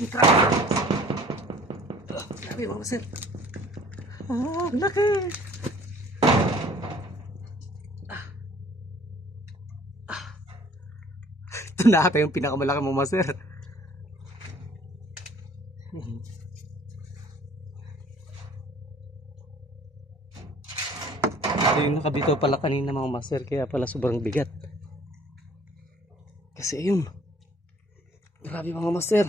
Ah, Grabe mga master. Oh, laki. Ah. Ah. Ito na ata yung pinakamalaki mga master. Ito yung nakabito pala kanina mga master kaya pala sobrang bigat. Kasi ayun. Grabe mga master.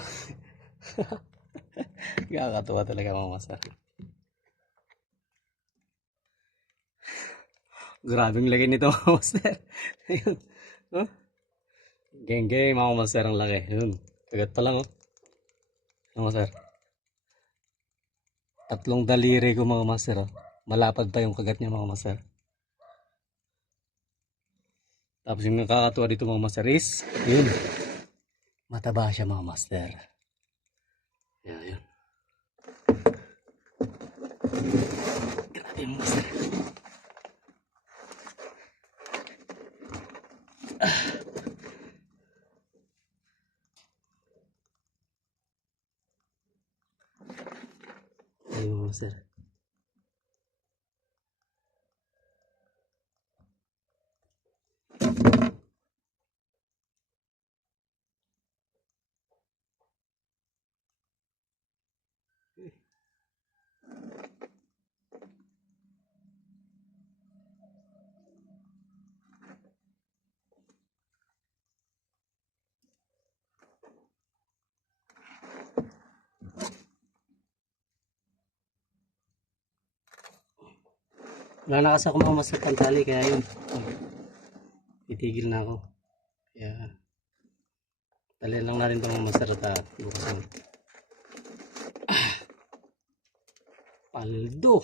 Nakakatuwa talaga mga master. Grabing laki nito mga master. Ayun. Oh. Geng geng mga master ang laki. Yun. Tagat pa lang oh. Mga master. Tatlong daliri ko mga master oh. Malapad pa yung kagat niya mga master. Tapos yung nakakatuwa dito mga master is, yun. Mataba siya mga master. Yan, yun. Grabe mga master. Ayun mga Wala na kasi ako mga master pantali kaya yun. Titigil na ako. Kaya tali lang natin itong mga master at bukasan. Ah. Paldo.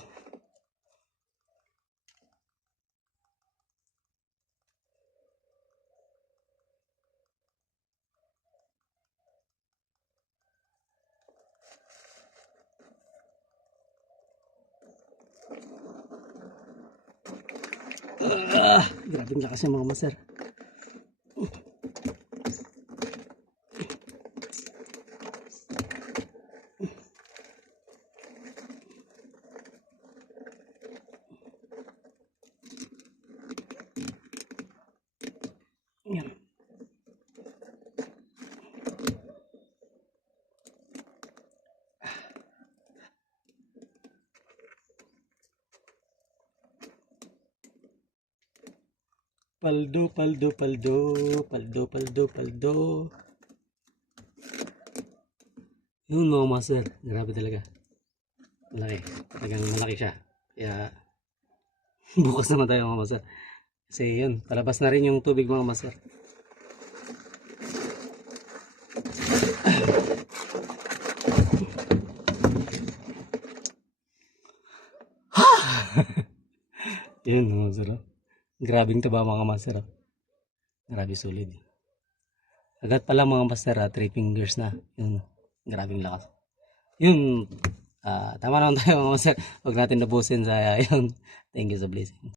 Ah, grabe lakas ng mga master. Paldo, paldo, paldo, paldo, paldo, paldo. Yun mga master, grabe talaga. Malaki, talagang malaki siya. Kaya bukas naman tayo mga master. Kasi yun, palabas na rin yung tubig mga master. Yun mga master. Oh. Grabing taba mga master. oh. Grabe solid. Agad pala mga master, ah, three fingers na. Yun, grabing lakas. Yun, ah, tama naman tayo mga master. Huwag natin nabusin sa yun. Thank you sa blessing.